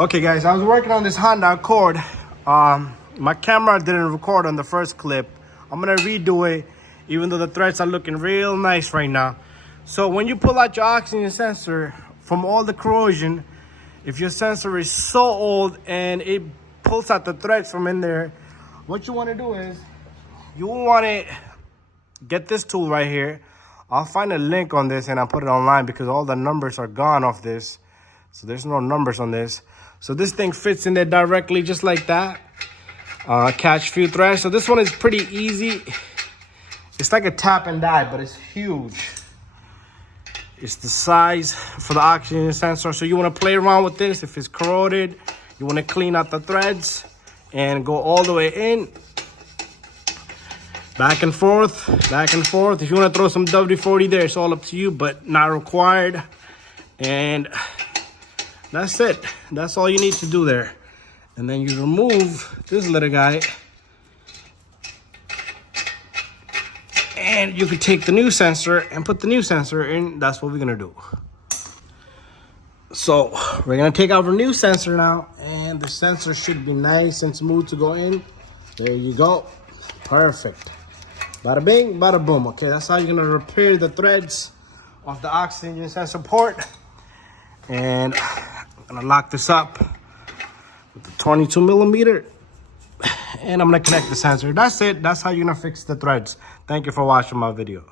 Okay guys, I was working on this Honda Accord. My camera didn't record on the first clip. I'm gonna redo it, even though the threads are looking real nice right now. So when you pull out your oxygen sensor from all the corrosion, if your sensor is so old and it pulls out the threads from in there, what you wanna do is, you wanna get this tool right here. I'll find a link on this and I'll put it online because all the numbers are gone off this. So there's no numbers on this. So this thing fits in there directly just like that. Catch few threads. So this one is pretty easy. It's like a tap and die, but it's huge. It's the size for the oxygen sensor. So you want to play around with this. If it's corroded, you want to clean out the threads and go all the way in. Back and forth, back and forth. If you want to throw some WD-40 there, it's all up to you, but not required. And that's it. That's all you need to do there. And then you remove this little guy. And you can take the new sensor and put the new sensor in. That's what we're gonna do. So we're gonna take out our new sensor now. And the sensor should be nice and smooth to go in. There you go. Perfect. Bada bing, bada boom. Okay, that's how you're gonna repair the threads of the oxygen sensor port. And I'm gonna lock this up with the 22 millimeter, and I'm gonna connect the sensor. That's it. That's how you're gonna fix the threads. Thank you for watching my video.